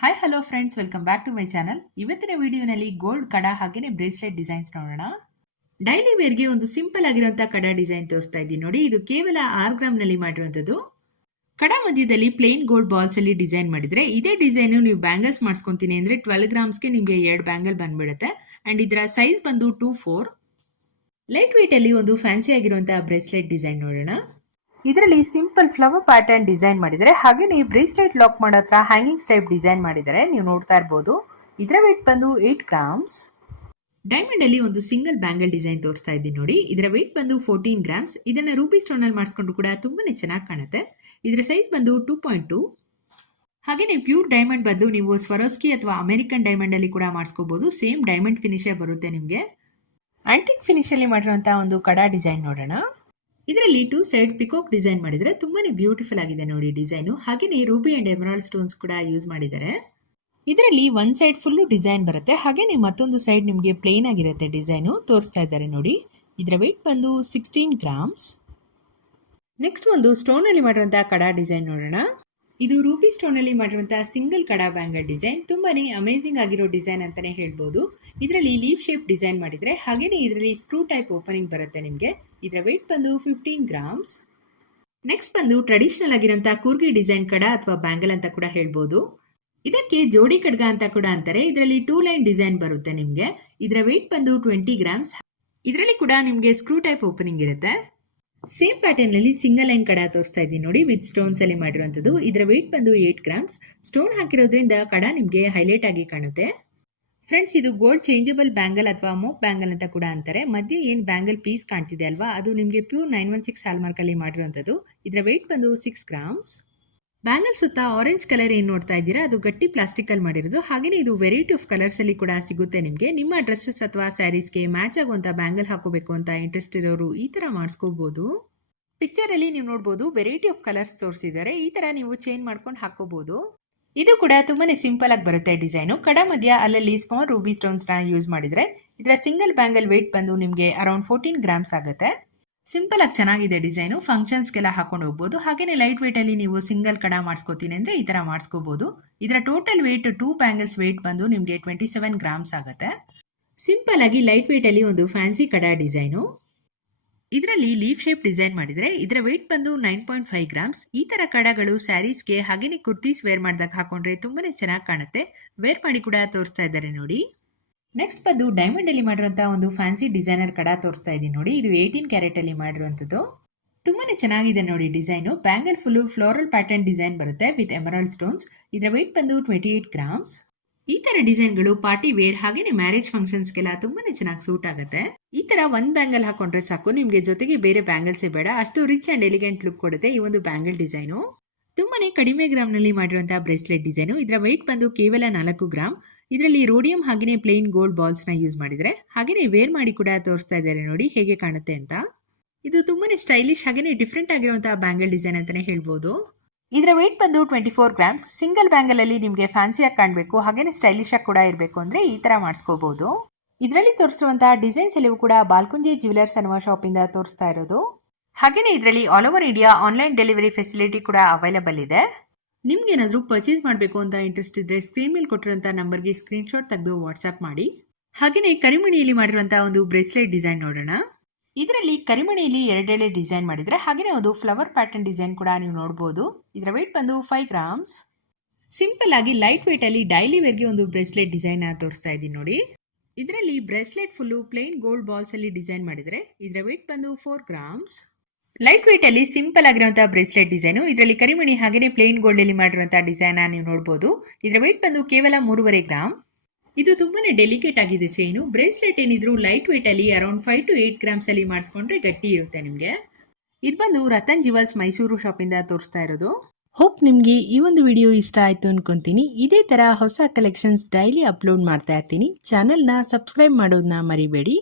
Hi hello friends, welcome back to my channel. ಇವತ್ತಿನ ವಿಡಿಯೋನಲ್ಲಿ gold ಕಡ ಹಾಗೇನೆ ಬ್ರೇಸ್ಲೆಟ್ ಡಿಸೈನ್ಸ್ ನೋಡೋಣ. ಡೈಲಿ ವೇರ್ಗೆ ಒಂದು ಸಿಂಪಲ್ ಆಗಿರುವಂತಹ ಕಡ ಡಿಸೈನ್ ತೋರಿಸ್ತಾ ಇದ್ದೀನಿ ನೋಡಿ. ಇದು ಕೇವಲ 6 ಗ್ರಾಮ್ನಲ್ಲಿ ಮಾಡಿರುವಂಥದ್ದು. ಕಡ ಮಧ್ಯದಲ್ಲಿ ಪ್ಲೇನ್ ಗೋಲ್ಡ್ ಬಾಲ್ಸ್ ಅಲ್ಲಿ ಡಿಸೈನ್ ಮಾಡಿದ್ರೆ, ಇದೇ ಡಿಸೈನ್ ನೀವು ಬ್ಯಾಂಗಲ್ಸ್ ಮಾಡಿಸ್ಕೊಂತೀನಿ ಅಂದ್ರೆ 12 ಗ್ರಾಮ್ಸ್ಗೆ ನಿಮಗೆ 2 ಬ್ಯಾಂಗಲ್ ಬಂದ್ಬಿಡುತ್ತೆ. ಅಂಡ್ ಇದರ ಸೈಜ್ ಬಂದು 2-4. ಲೈಟ್ ವೇಟ್ ಅಲ್ಲಿ ಒಂದು ಫ್ಯಾನ್ಸಿ ಆಗಿರುವಂತಹ ಬ್ರೇಸ್ಲೆಟ್ ಡಿಸೈನ್ ನೋಡೋಣ. ಇದರಲ್ಲಿ ಸಿಂಪಲ್ ಫ್ಲವರ್ ಪ್ಯಾಟರ್ನ್ ಡಿಸೈನ್ ಮಾಡಿದರೆ, ಹಾಗೆ ನೀವು ಬ್ರೇಸ್ಲೆಟ್ ಲಾಕ್ ಮಾಡೋ ಹತ್ರ ಹ್ಯಾಂಗಿಂಗ್ ಟೈಪ್ ಡಿಸೈನ್ ಮಾಡಿದರೆ ನೀವು ನೋಡ್ತಾ ಇರ್ಬೋದು. ಇದರ ವೇಟ್ ಬಂದು 8 ಗ್ರಾಮ್ಸ್. ಡೈಮಂಡ್ ಅಲ್ಲಿ ಒಂದು ಸಿಂಗಲ್ ಬ್ಯಾಂಗಲ್ ಡಿಸೈನ್ ತೋರಿಸ್ತಾ ಇದ್ದೀನಿ ನೋಡಿ. ಇದರ ವೇಟ್ ಬಂದು 14 ಗ್ರಾಮ್ಸ್. ಇದನ್ನ ರೂಬಿ ಸ್ಟೋನ್ ಅಲ್ಲಿ ಮಾಡಿಸ್ಕೊಂಡು ಕೂಡ ತುಂಬಾನೇ ಚೆನ್ನಾಗಿ ಕಾಣುತ್ತೆ. ಇದರ ಸೈಜ್ ಬಂದು 2.2. ಹಾಗೆ ಪ್ಯೂರ್ ಡೈಮಂಡ್ ಬದಲು ನೀವು ಸ್ವರೋಸ್ಕಿ ಅಥವಾ ಅಮೆರಿಕನ್ ಡೈಮಂಡ್ ಅಲ್ಲಿ ಕೂಡ ಮಾಡಿಸ್ಕೋಬಹುದು. ಸೇಮ್ ಡೈಮಂಡ್ ಫಿನಿಶೇ ಬರುತ್ತೆ ನಿಮಗೆ. ಆಂಟಿಕ್ ಫಿನಿಶ್ ಅಲ್ಲಿ ಮಾಡಿರುವಂತಹ ಒಂದು ಕಡ ಡಿಸೈನ್ ನೋಡೋಣ. ಇದರಲ್ಲಿ 2 ಸೈಡ್ ಪಿಕಾಕ್ ಡಿಸೈನ್ ಮಾಡಿದ್ರೆ ತುಂಬಾನೇ ಬ್ಯೂಟಿಫುಲ್ ಆಗಿದೆ ನೋಡಿ ಡಿಸೈನು. ಹಾಗೆಯೇ ರೂಬಿ ಅಂಡ್ ಎಮರಾಲ್ಡ್ ಸ್ಟೋನ್ಸ್ ಕೂಡ ಯೂಸ್ ಮಾಡಿದ್ದಾರೆ. ಇದರಲ್ಲಿ ಒಂದು ಸೈಡ್ ಫುಲ್ಲು ಡಿಸೈನ್ ಬರುತ್ತೆ, ಹಾಗೆಯೇ ಮತ್ತೊಂದು ಸೈಡ್ ನಿಮಗೆ ಪ್ಲೇನ್ ಆಗಿರುತ್ತೆ ಡಿಸೈನು. ತೋರಿಸ್ತಾ ಇದ್ದಾರೆ ನೋಡಿ. ಇದರ ವೇಟ್ ಬಂದು 16 ಗ್ರಾಮ್ಸ್. ನೆಕ್ಸ್ಟ್ ಒಂದು ಸ್ಟೋನ್ ಅಲ್ಲಿ ಮಾಡಿರುವಂತಹ ಕಡ ಡಿಸೈನ್ ನೋಡೋಣ. ಇದು ರೂಬಿ ಸ್ಟೋನ್ ಅಲ್ಲಿ ಮಾಡಿರುವಂತಹ ಸಿಂಗಲ್ ಕಡ ಬ್ಯಾಂಗಲ್ ಡಿಸೈನ್. ತುಂಬಾನೇ ಅಮೇಜಿಂಗ್ ಆಗಿರೋ ಡಿಸೈನ್ ಅಂತಾನೆ ಹೇಳ್ಬೋದು. ಇದರಲ್ಲಿ ಲೀಫ್ ಶೇಪ್ ಡಿಸೈನ್ ಮಾಡಿದ್ರೆ, ಹಾಗೇನೆ ಇದರಲ್ಲಿ ಸ್ಕ್ರೂ ಟೈಪ್ ಓಪನಿಂಗ್ ಬರುತ್ತೆ ನಿಮಗೆ. ಇದರ ವೇಟ್ ಬಂದು 15 ಗ್ರಾಮ್ಸ್. ನೆಕ್ಸ್ಟ್ ಬಂದು ಟ್ರೆಡಿಷನಲ್ ಆಗಿರುವಂತಹ ಕೂರ್ಗಿ ಡಿಸೈನ್ ಕಡ ಅಥವಾ ಬ್ಯಾಂಗಲ್ ಅಂತ ಕೂಡ ಹೇಳ್ಬೋದು. ಇದಕ್ಕೆ ಜೋಡಿ ಕಡ್ಗ ಅಂತ ಕೂಡ ಅಂತಾರೆ. ಇದರಲ್ಲಿ 2 ಲೈನ್ ಡಿಸೈನ್ ಬರುತ್ತೆ ನಿಮಗೆ. ಇದರ ವೇಟ್ ಬಂದು 20 ಗ್ರಾಮ್ಸ್. ಇದರಲ್ಲಿ ಕೂಡ ನಿಮಗೆ ಸ್ಕ್ರೂ ಟೈಪ್ ಓಪನಿಂಗ್ ಇರುತ್ತೆ. ಸೇಮ್ ಪ್ಯಾಟರ್ನ್ ಅಲ್ಲಿ ಸಿಂಗಲ್ ಲೈನ್ ಕಡ ತೋರಿಸ್ತಾ ಇದ್ದೀನಿ ನೋಡಿ, ವಿತ್ ಸ್ಟೋನ್ಸ್ ಅಲ್ಲಿ ಮಾಡಿರುವಂತದ್ದು. ಇದರ ವೇಟ್ ಬಂದು 8 ಗ್ರಾಮ್ಸ್. ಸ್ಟೋನ್ ಹಾಕಿರೋದ್ರಿಂದ ಕಡ ನಿಮಗೆ ಹೈಲೈಟ್ ಆಗಿ ಕಾಣುತ್ತೆ. ಫ್ರೆಂಡ್ಸ್, ಇದು ಗೋಲ್ಡ್ ಚೇಂಜಬಲ್ ಬ್ಯಾಂಗಲ್ ಅಥವಾ ಮೋಕ್ ಬ್ಯಾಂಗಲ್ ಅಂತ ಕೂಡ ಅಂತಾರೆ. ಮಧ್ಯೆ ಏನು ಬ್ಯಾಂಗಲ್ ಪೀಸ್ ಕಾಣ್ತಿದೆ ಅಲ್ವಾ, ಅದು ನಿಮಗೆ ಪ್ಯೂರ್ 916 ಹಾಲ್ಮಾರ್ಕ್ ಅಲ್ಲಿ ಮಾಡಿರುವಂತದ್ದು. ಇದರ ವೇಟ್ ಬಂದು 6 ಗ್ರಾಮ್ಸ್. ಬ್ಯಾಂಗಲ್ ಸುತ್ತ ಆರೆಂಜ್ ಕಲರ್ ಏನು ನೋಡ್ತಾ ಇದ್ದೀರಾ, ಅದು ಗಟ್ಟಿ ಪ್ಲಾಸ್ಟಿಕ್ ಅಲ್ಲಿ ಮಾಡಿರೋದು. ಹಾಗೆಯೇ ಇದು ವೆರೈಟಿ ಆಫ್ ಕಲರ್ಸ್ ಅಲ್ಲಿ ಕೂಡ ಸಿಗುತ್ತೆ ನಿಮಗೆ. ನಿಮ್ಮ ಡ್ರೆಸ್ಸಸ್ ಅಥವಾ ಸ್ಯಾರೀಸ್ಗೆ ಮ್ಯಾಚ್ ಆಗುವಂತ ಬ್ಯಾಂಗಲ್ ಹಾಕೋಬೇಕು ಅಂತ ಇಂಟ್ರೆಸ್ಟ್ ಇರೋರು ಈ ತರ ಮಾಡಿಸ್ಕೋಬಹುದು. ಪಿಕ್ಚರ್ ಅಲ್ಲಿ ನೀವು ನೋಡಬಹುದು ವೆರೈಟಿ ಆಫ್ ಕಲರ್ಸ್ ತೋರಿಸಿದ್ದಾರೆ. ಈ ತರ ನೀವು ಚೇಂಜ್ ಮಾಡ್ಕೊಂಡು ಹಾಕೋಬಹುದು. ಇದು ಕೂಡ ತುಂಬಾನೇ ಸಿಂಪಲ್ ಆಗಿ ಬರುತ್ತೆ ಡಿಸೈನು. ಕಡ ಮಧ್ಯ ಅಲ್ಲಲ್ಲಿ ಸ್ಮಾಲ್ ರೂಬಿ ಸ್ಟೋನ್ಸ್ ನ ಯೂಸ್ ಮಾಡಿದ್ರೆ ಇದರ ಸಿಂಗಲ್ ಬ್ಯಾಂಗಲ್ ವೇಟ್ ಬಂದು ನಿಮಗೆ ಅರೌಂಡ್ 14 ಗ್ರಾಮ್ಸ್ ಆಗುತ್ತೆ. ಸಿಂಪಲ್ ಆಗಿ ಚೆನ್ನಾಗಿದೆ ಡಿಸೈನು. ಫಂಕ್ಷನ್ಸ್ಗೆಲ್ಲ ಹಾಕೊಂಡು ಹೋಗ್ಬೋದು. ಹಾಗೇನೆ ಲೈಟ್ ವೇಟ್ ಅಲ್ಲಿ ನೀವು ಸಿಂಗಲ್ ಕಡ ಮಾಡಿಸ್ಕೋತೀನಿ ಅಂದ್ರೆ ಈ ತರ ಮಾಡಿಸ್ಕೋಬಹುದು. ಇದರ ಟೋಟಲ್ ವೇಟ್ 2 ಬ್ಯಾಂಗಲ್ಸ್ ವೇಟ್ ಬಂದು ನಿಮಗೆ 27 ಗ್ರಾಮ್ಸ್ ಆಗುತ್ತೆ. ಸಿಂಪಲ್ ಆಗಿ ಲೈಟ್ ವೇಟ್ ಅಲ್ಲಿ ಒಂದು ಫ್ಯಾನ್ಸಿ ಕಡ ಡಿಸೈನು. ಇದರಲ್ಲಿ ಲೀಫ್ ಶೇಪ್ ಡಿಸೈನ್ ಮಾಡಿದ್ರೆ ಇದರ ವೇಟ್ ಬಂದು 9.5 ಗ್ರಾಮ್ಸ್. ಈ ತರ ಕಡಗಳು ಸ್ಯಾರೀಸ್ಗೆ ಹಾಗೇನೆ ಕುರ್ತೀಸ್ ವೇರ್ ಮಾಡಿದಾಗ ಹಾಕೊಂಡ್ರೆ ತುಂಬಾನೇ ಚೆನ್ನಾಗಿ ಕಾಣುತ್ತೆ. ವೇರ್ ಮಾಡಿ ಕೂಡ ತೋರಿಸ್ತಾ ಇದ್ದಾರೆ ನೋಡಿ. ನೆಕ್ಸ್ಟ್ ಬಂದು ಡೈಮಂಡ್ ಅಲ್ಲಿ ಮಾಡಿರುವಂತಹ ಒಂದು ಫ್ಯಾನ್ಸಿ ಡಿಸೈನರ್ ಕಡ ತೋರಿಸ್ತಾ ಇದ್ದೀನಿ ನೋಡಿ. ಇದು 18 ಕ್ಯಾರೆಟ್ ಅಲ್ಲಿ ಮಾಡಿರುವಂತದ್ದು. ತುಂಬಾನೇ ಚೆನ್ನಾಗಿದೆ ನೋಡಿ design. Bangle full floral pattern design ಬರುತ್ತೆ ವಿತ್ ಎಮರಾಲ್ಡ್ ಸ್ಟೋನ್ಸ್. ಇದರ ವೇಟ್ ಬಂದು 28 ಗ್ರಾಮ್ಸ್. ಈ ತರ ಡಿಸೈನ್ಗಳು ಪಾರ್ಟಿ ವೇರ್ ಹಾಗೇನೆ ಮ್ಯಾರೇಜ್ ಫಂಕ್ಷನ್ಸ್ಗೆಲ್ಲ ತುಂಬಾನೇ ಚೆನ್ನಾಗಿ ಸೂಟ್ ಆಗುತ್ತೆ. ಈ ತರ ಒಂದ್ ಬ್ಯಾಂಗಲ್ ಹಾಕೊಂಡ್ರೆ ಸಾಕು, ನಿಮ್ಗೆ ಜೊತೆಗೆ ಬೇರೆ ಬ್ಯಾಂಗಲ್ಸೇ ಬೇಡ. ಅಷ್ಟು ರಿಚ್ ಅಂಡ್ ಎಲಿಗೆಂಟ್ ಲುಕ್ ಕೊಡುತ್ತೆ ಈ ಒಂದು ಬ್ಯಾಂಗಲ್ ಡಿಸೈನು. ತುಂಬಾನೇ ಕಡಿಮೆ ಗ್ರಾಮ್ ನಲ್ಲಿ ಮಾಡಿರುವಂತಹ ಬ್ರೇಸ್ಲೆಟ್ ಡಿಸೈನು. ಇದರ ವೇಟ್ ಬಂದು ಕೇವಲ 4 ಗ್ರಾಮ್. ಇದರಲ್ಲಿ ರೋಡಿಯಂ ಹಾಗೇನೆ ಪ್ಲೇನ್ ಗೋಲ್ಡ್ ಬಾಲ್ಸ್ ನ ಯೂಸ್ ಮಾಡಿದ್ರೆ, ಹಾಗೇನೆ ವೇರ್ ಮಾಡಿ ಕೂಡ ತೋರಿಸ್ತಾ ಇದ್ದಾರೆ ನೋಡಿ ಹೇಗೆ ಕಾಣುತ್ತೆ ಅಂತ. ಇದು ತುಂಬಾನೇ ಸ್ಟೈಲಿಶ್ ಹಾಗೇನೆ ಡಿಫ್ರೆಂಟ್ ಆಗಿರುವಂತಹ ಬ್ಯಾಂಗಲ್ ಡಿಸೈನ್ ಅಂತಾನೆ ಹೇಳ್ಬೋದು. ಇದರ ವೇಟ್ ಬಂದು 24 ಗ್ರಾಮ್ಸ್. ಸಿಂಗಲ್ ಬ್ಯಾಂಗಲ್ ಅಲ್ಲಿ ನಿಮಗೆ ಫ್ಯಾನ್ಸಿಯಾಗಿ ಕಾಣಬೇಕು ಹಾಗೇನೆ ಸ್ಟೈಲಿಶ್ ಆಗಿ ಕೂಡ ಇರಬೇಕು ಅಂದ್ರೆ ಈ ತರ ಮಾಡಿಸ್ಕೋಬಹುದು. ಇದರಲ್ಲಿ ತೋರಿಸುವಂತಹ ಡಿಸೈನ್ಸ್ ಎಲ್ಲವೂ ಕೂಡ ಬಾಲ್ಕುಂಜಿ ಜ್ಯುವೆಲರ್ಸ್ ಅನ್ನುವ ಶಾಪ್ ಇಂದ ತೋರಿಸ್ತಾ ಇರೋದು. ಹಾಗೇನೆ ಇದರಲ್ಲಿ all over India online delivery facility ಕೂಡ ಅವೈಲೇಬಲ್ ಇದೆ. ನಿಮ್ಗೆ ಏನಾದರೂ ಪರ್ಚೇಸ್ ಮಾಡಬೇಕು ಅಂತ ಇಂಟ್ರೆಸ್ಟ್ ಇದ್ರೆ ಸ್ಕ್ರೀನ್ ಮೇಲೆ ಕೊಟ್ಟಿರುವಂತಹ ನಂಬರ್ಗೆ ಸ್ಕ್ರೀನ್ ಶಾಟ್ ತೆಗೆದು ವಾಟ್ಸ್ಆಪ್ ಮಾಡಿ. ಹಾಗೇನೆ ಕರಿಮಣಿಯಲ್ಲಿ ಮಾಡಿರುವಂತಹ ಒಂದು ಬ್ರೇಸ್ಲೆಟ್ ಡಿಸೈನ್ ನೋಡೋಣ. ಇದರಲ್ಲಿ ಕರಿಮಣಿಯಲ್ಲಿ 2 ಎಳೆ ಡಿಸೈನ್ ಮಾಡಿದ್ರೆ, ಹಾಗೇನೆ ಒಂದು ಫ್ಲವರ್ ಪ್ಯಾಟರ್ನ್ ಡಿಸೈನ್ ಕೂಡ ನೀವು ನೋಡಬಹುದು. ಇದರ ವೇಟ್ ಬಂದು 5 ಗ್ರಾಮ್ಸ್. ಸಿಂಪಲ್ ಆಗಿ ಲೈಟ್ ವೇಟ್ ಅಲ್ಲಿ ಡೈಲಿ ವೇರ್ಗೆ ಒಂದು ಬ್ರೇಸ್ಲೆಟ್ ಡಿಸೈನ್ ತೋರಿಸ್ತಾ ಇದ್ದೀನಿ ನೋಡಿ. ಇದರಲ್ಲಿ bracelet full plain gold balls ಅಲ್ಲಿ ಡಿಸೈನ್ ಮಾಡಿದ್ರೆ ಇದರ ವೇಟ್ ಬಂದು 4 ಗ್ರಾಮ್ಸ್. ಲೈಟ್ ವೇಟ್ ಅಲ್ಲಿ ಸಿಂಪಲ್ ಆಗಿರುವಂತಹ ಬ್ರೇಸ್ಲೆಟ್ ಡಿಸೈನು. ಇದರಲ್ಲಿ ಕರಿಮಣಿ ಹಾಗೇನೆ ಪ್ಲೇನ್ ಗೋಲ್ಡ್ ಅಲ್ಲಿ ಮಾಡಿರುವಂತಹ ಡಿಸೈನ್ ನೀವು ನೋಡಬಹುದು. ಇದರ ವೇಟ್ ಬಂದು ಕೇವಲ 3.5 ಗ್ರಾಮ್. ಇದು ತುಂಬಾನೇ ಡೆಲಿಕೇಟ್ ಆಗಿದೆ ಚೈನು. ಬ್ರೇಸ್ಲೆಟ್ ಏನಿದ್ರು ಲೈಟ್ ವೇಟ್ ಅಲ್ಲಿ ಅರೌಂಡ್ 5 to 8 ಗ್ರಾಮ್ಸ್ ಅಲ್ಲಿ ಮಾಡಿಸ್ಕೊಂಡ್ರೆ ಗಟ್ಟಿ ಇರುತ್ತೆ ನಿಮಗೆ. ಇದು ಬಂದು ರತನ್ ಜ್ಯುವೆಲ್ಸ್ ಮೈಸೂರು ಶಾಪ್ ಇಂದ ತೋರಿಸ್ತಾ ಇರೋದು. ಹೋಪ್ ನಿಮ್ಗೆ ಈ ಒಂದು ವಿಡಿಯೋ ಇಷ್ಟ ಆಯ್ತು ಅನ್ಕೊಂತೀನಿ. ಇದೇ ತರ ಹೊಸ ಕಲೆಕ್ಷನ್ಸ್ ಡೈಲಿ ಅಪ್ಲೋಡ್ ಮಾಡ್ತಾ ಇರ್ತೀನಿ. ಚಾನೆಲ್ ನ ಸಬ್ಸ್ಕ್ರೈಬ್ ಮಾಡೋದನ್ನ ಮರಿಬೇಡಿ.